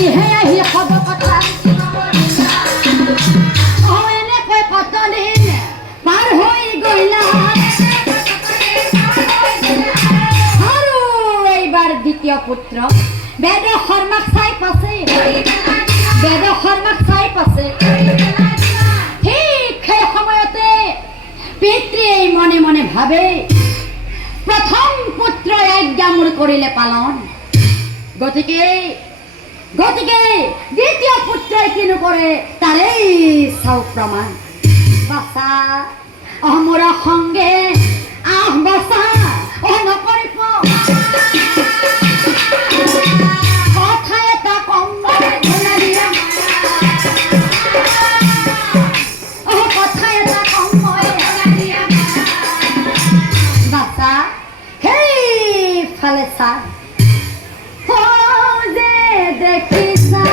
ইহে আহি হব কথা এনেকৈ কতদিন পাৰ হৈ গইলা আৰু এইবাৰ দ্বিতীয় পুত্ৰ বেদ শৰ্মাক চাই পাছে বেদ শৰ্মাক চাই পাছে ঠিক সেই সময়তে পিতৃয়ে মনে মনে ভাবে প্রথম পুত্র আজ্ঞা মোৰ কৰিলে পালন গতিকে দ্বিতীয় পুত্ৰই কিনো কৰে তাৰেই চাও প্ৰমাণ বাছা মোৰ সঙ্গে আহ বাছা নকৰিব কথা এটা কম কথা এটা কম বাছা সেইফালে চা যে দেখিছা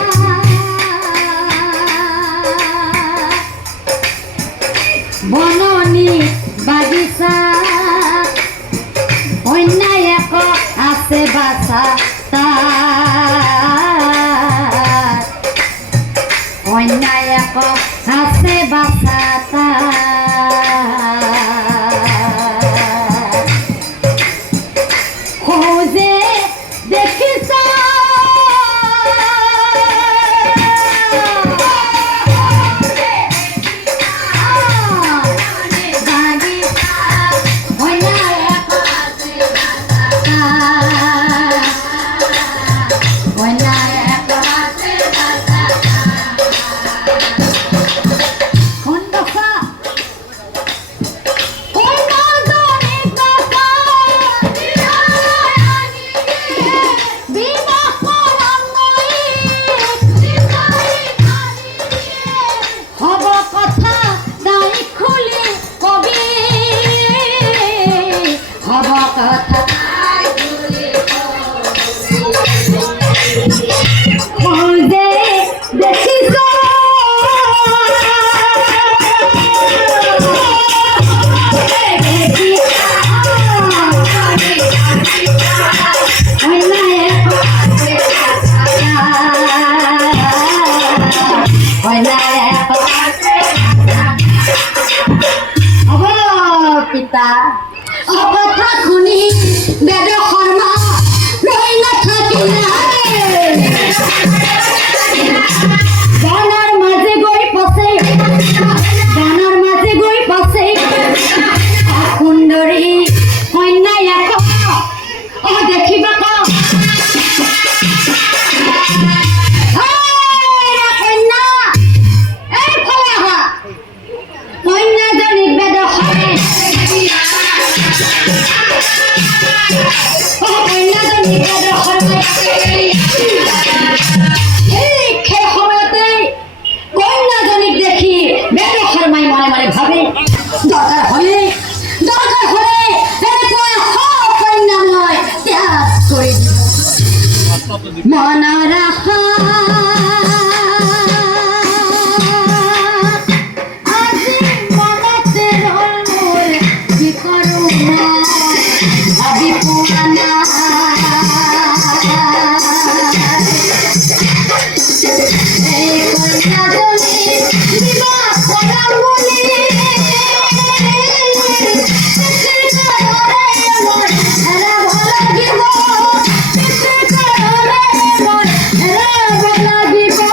বননি বাগিচা অন্যায়ক আছে বাছা তার অন্যায়ক আছে বাছা যে দেখিছা পিতা কথা শুনি বেদ শৰ্মা ৰৈ নাথাকিলে গানৰ মাজে গৈ পাছে সুন্দৰী কন্যাই দেখিবা কন্যাজনী বেদ কন্যাজনীক দেখি বেদ শৰ্মাই মনে মনে ভাবে দৰকাৰ হলে কন্যা মই ত্যাগ কৰি মনৰ আশা আজি মনতে ৰল মোৰ কি কৰো ভাবি পোৱা নাই এই কন্যাজনী বিবাহ কৰাম বুলি হেৰাব লাগিব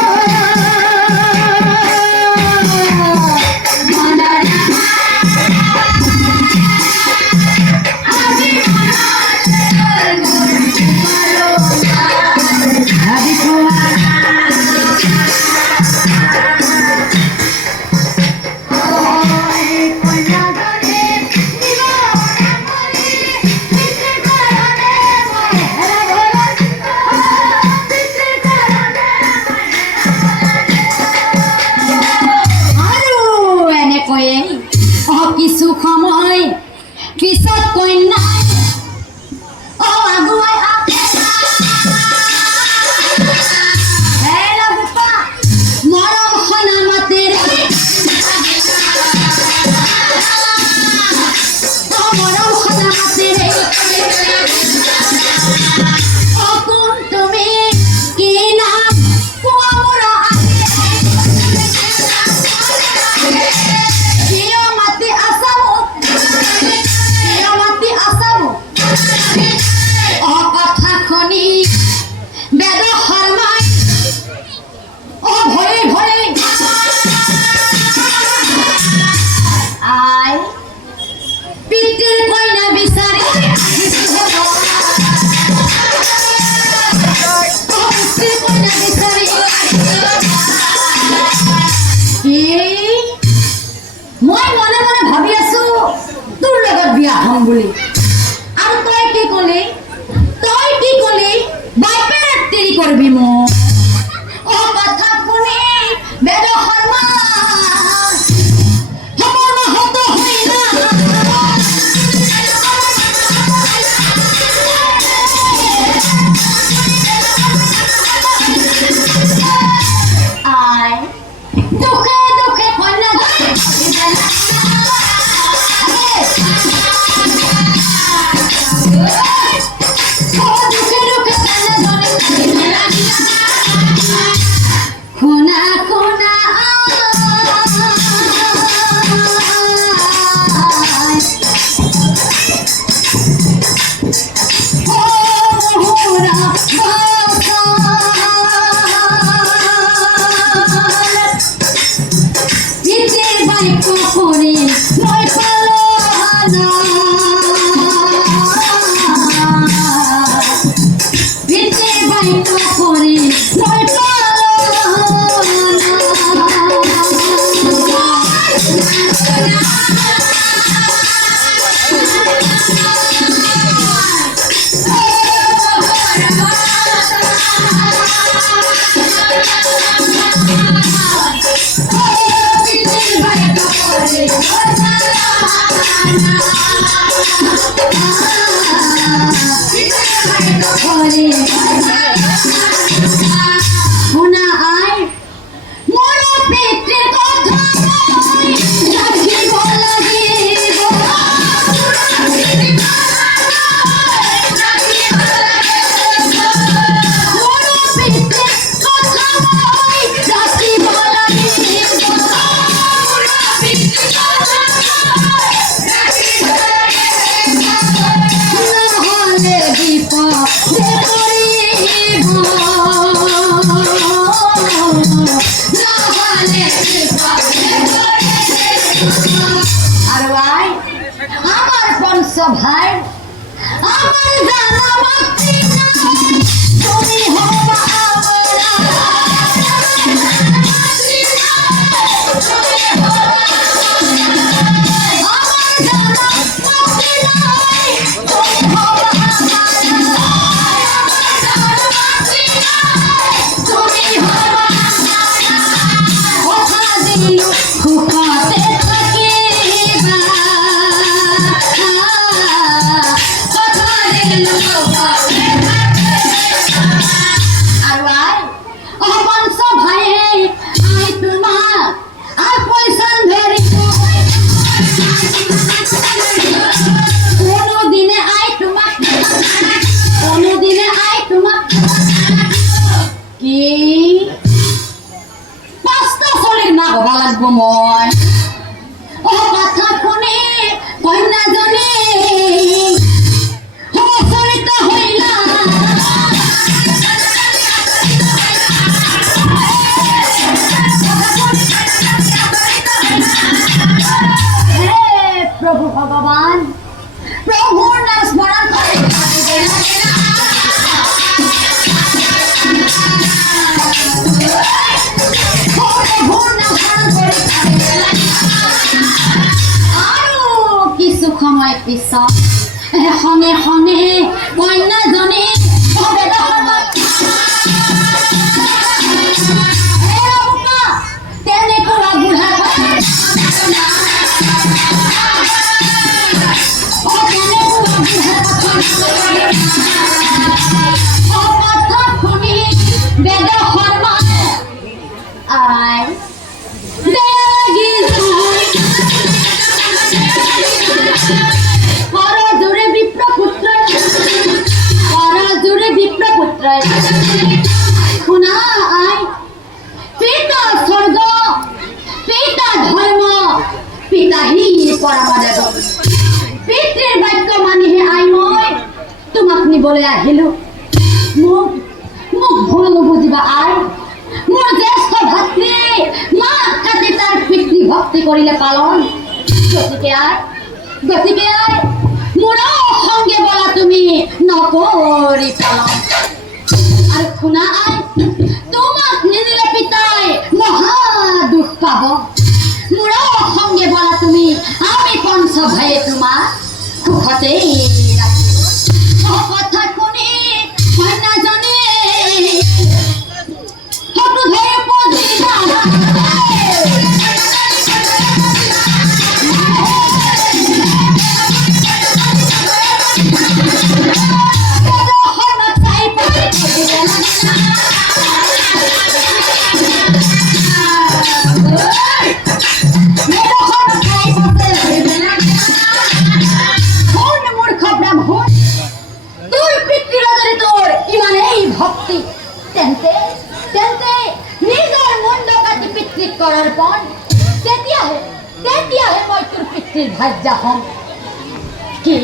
আর ভাই আমার পঞ্চ ভাই আমার জানা মাতৃ তুমি হবা মই ও কথা শুনি কন্যাজনী হচৰিত হইলা হে প্ৰভু ভগৱান প্ৰভুৰ নাম স্মৰণ কৰি সময় পিছত সনে সনে কন্যাজনী তেনেকুৱা বুঢ়া শুনি বেদ শৰ্মা আই শুনা আই পিতা স্বর্গ পিতা ধর্ম পিতাহি পরমাদেব পিতৃৰ বাক্য মানিহে আই মই তোমাক নিবলৈ আহিলো মোক ভুল নুবুজিবা আই মোৰ জ্যেষ্ঠ ভাতৃ মাক কাটি তাৰ পিতৃ ভক্তি কৰিলে পালন গতিকে আই মোৰ সংগে বলা তুমি নকৰি পালন আর শুনা আই তোমাক নিদিলে পিতাই মহা দুখ পাব মোৰ সঙ্গে বলা তুমি আমি পঞ্চ ভাইয়ে তোমাক সুখতে রাখিব কথা শুনি কন্যাজনী হতু ধরে পজিবা করার পর তেতিয়াহে মই তোর পিতৃৰ ভাজ্যা হম কি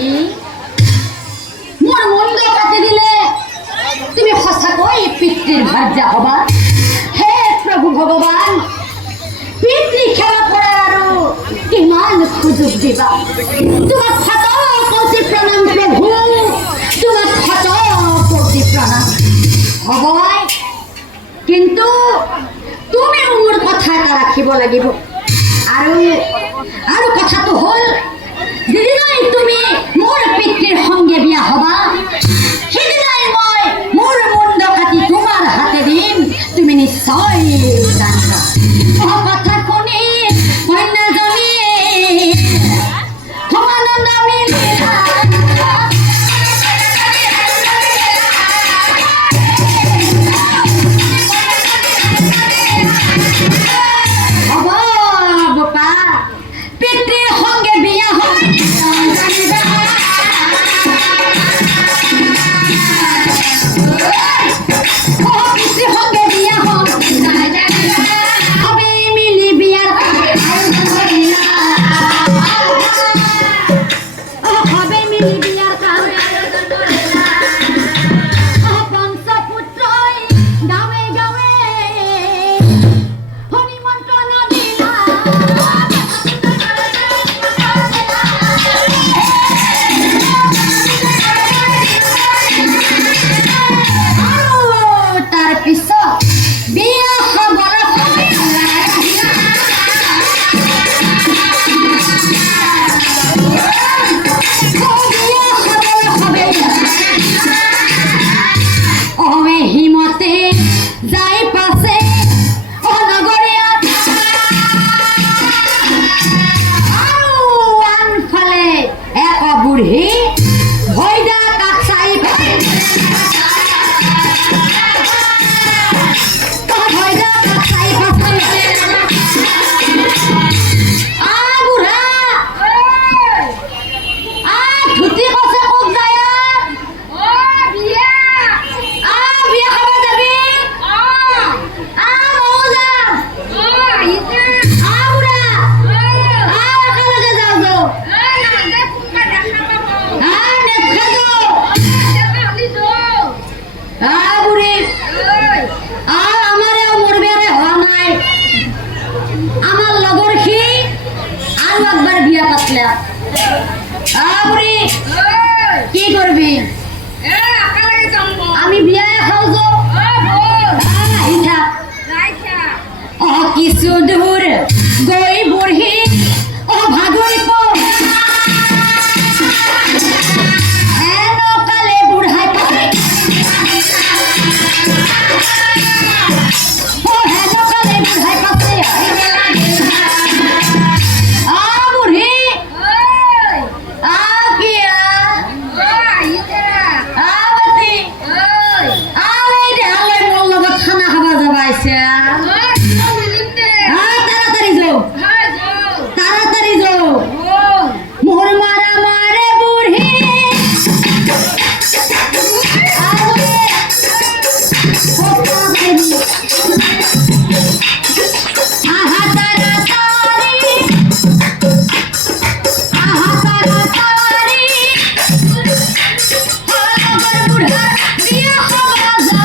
মোৰ মুণ্ড কাটি দিলে তুমি সঁচাকৈ পিতৃৰ ভাজ্যা হবা হে প্ৰভু ভগৱান পিতৃ সেৱা কৰাৰ আৰু কিমান সুযোগ দিবা তোমাক কোটি প্ৰণাম প্ৰভু তোমাক কোটি প্ৰণাম ভগৱান কিন্তু তুমি মোৰ কথা এটা ৰাখিব লাগিব আৰু কথাটো হ'ল যেদিনাই তুমি মোৰ পিতৃৰ সংগে বিয়া হবা সেদিনাই মই মোৰ মুণ্ড কাটি তোমাৰ হাতে দিম তুমি নিশ্চয় জানিবা কথা শুনি কন্যাজনী সমানন্দ মিলিলা পিতৃৰ সংগে বিয়া হয় কি করবি আমি বিয়ায় খাও কিছু দূর গই বুড়ি ও ভাগরি কালে বুড়াই ও হেন কালে বুড়াই পাশে বুড়ি খানা খাবা যাবাইছে তাড়াতাড়ি যাও তাড়াতাড়ি যাও মোর মারা মারে বুড়ি আহা তাড়াতাড়ি আহা তাড়াতাড়ি বুড়া বিয়া হবা যা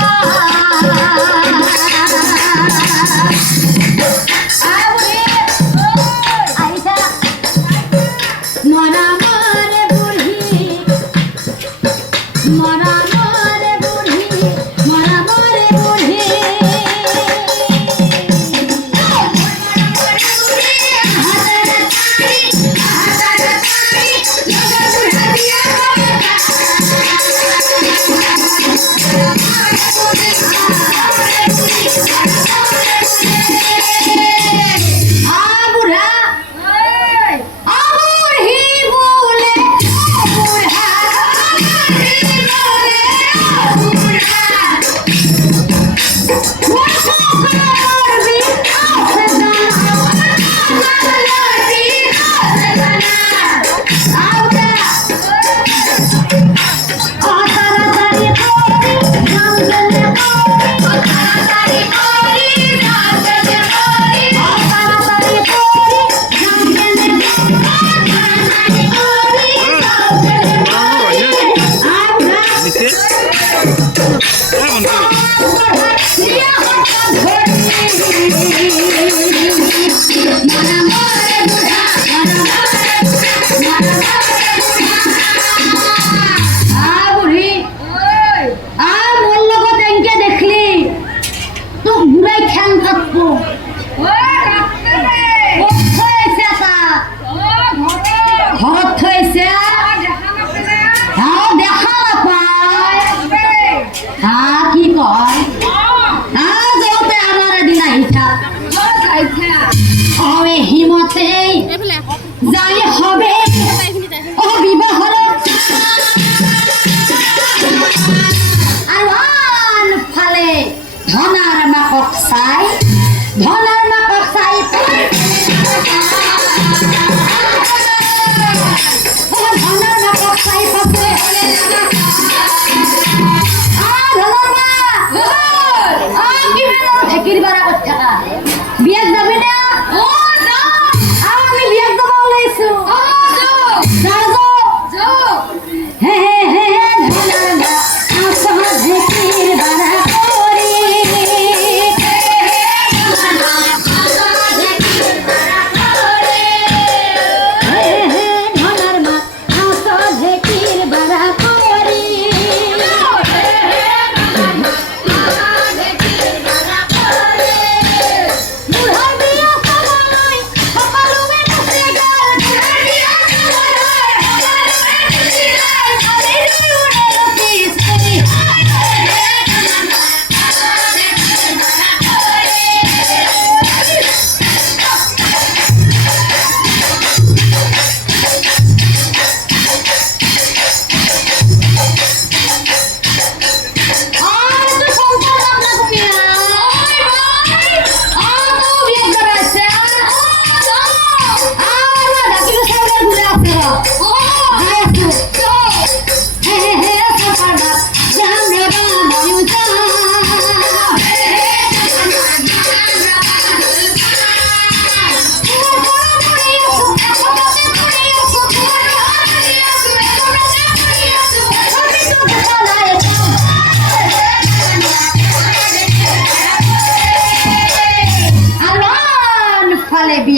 কি কয়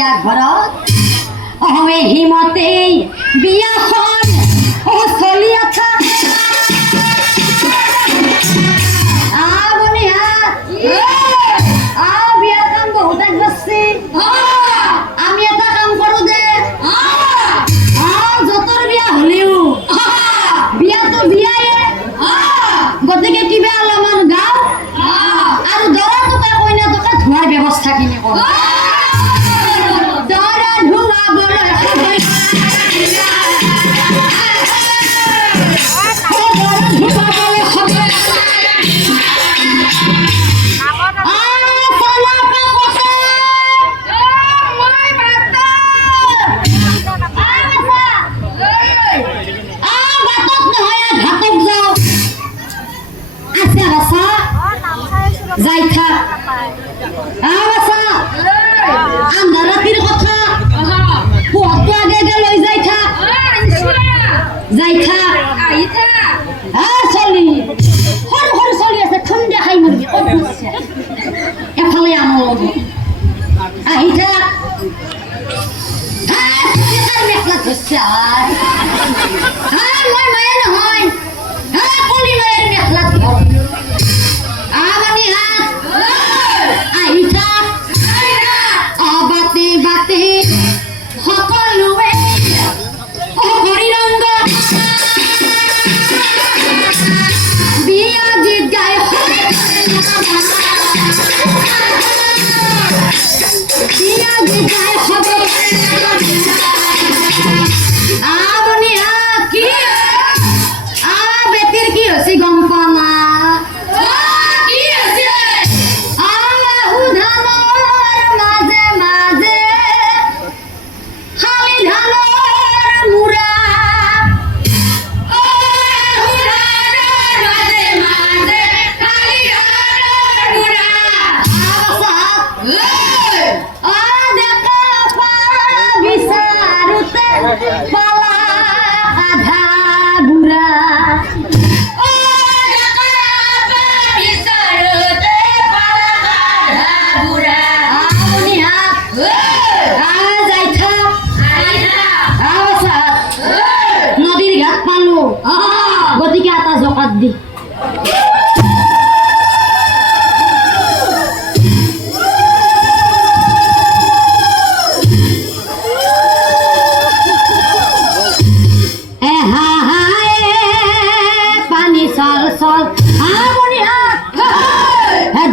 বিয়া ঘৰত হিমতেই বিয়াখন চলি আছে বিয়াৰ কাম বহুত আগবাঢ়ছে আমি এটা কাম কৰো দে যতৰ বিয়া হলেও বিয়াতো বিয়ায়ে গতিকে কিবা অলপমান গাও আৰু দৰা টকা কইনা টকা ধোৱাৰ ব্যৱস্থা কিনি কৰো দৰা ধোৱাবলৈ যাইথা আন্ধাৰ ৰাতিৰ কথা পুহতটো আগে আগে লৈ যাইথা যাইথা চলি সৰু সৰু চলি আছে ঠুন্দা খাই মৰবি ক'ত গৈছে এফালে আনৰ লগত আহি থাক মেখলা ধৰছে মই মায়ে নহয় কলি মায়ের মেখলা ধৰ সকলোৱে হৰি ৰংগ বিয়া গীত গাই বিয়া গীত গাই হবে আপুনি কি বেটিৰ কি হৈছে গম পোৱা না গতিকে এটা জকাত দি পানী চল চল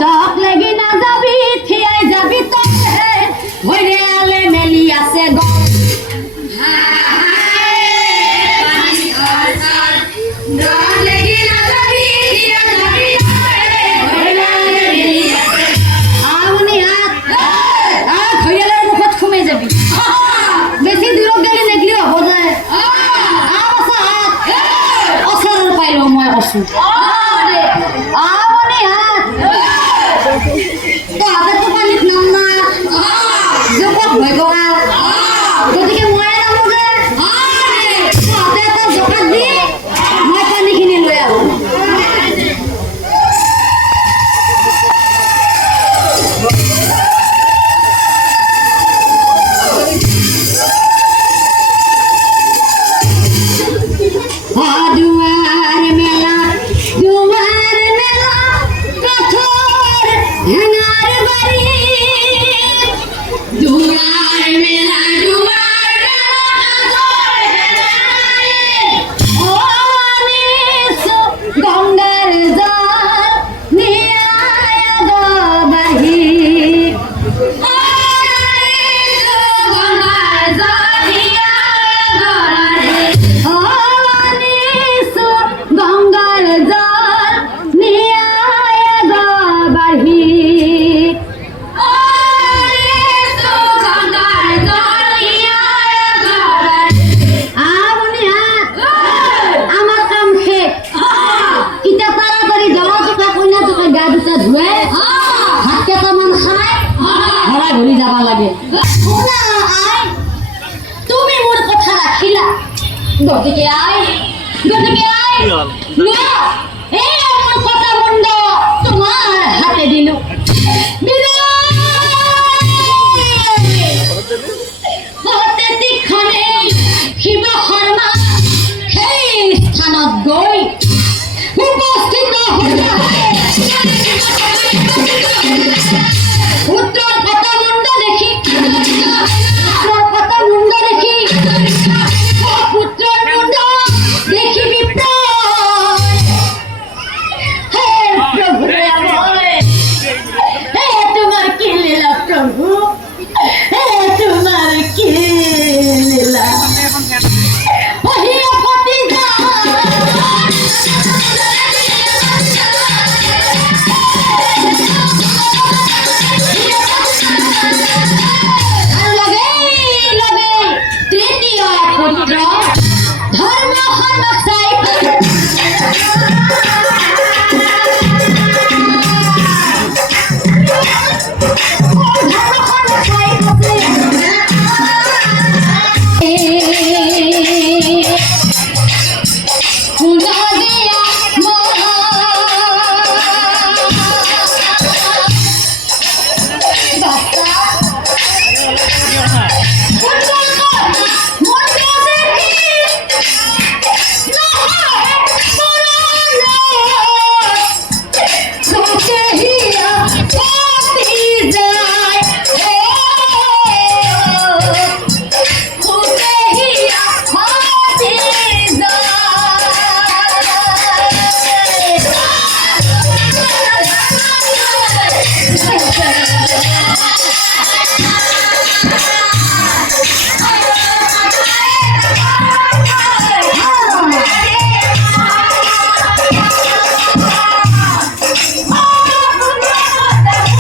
দক লাগি নাযাবি থিয়াই যাবি তই ভৈৰে আলে মেলি আছে গ গতিকে মই নামো যে এটা জকাত দি মই পানীখিনি লৈ আহো তুমি মোর কথা রাখিলা গতিকে এই আমার কথা মন্দ তোমার হাতে দিল কেন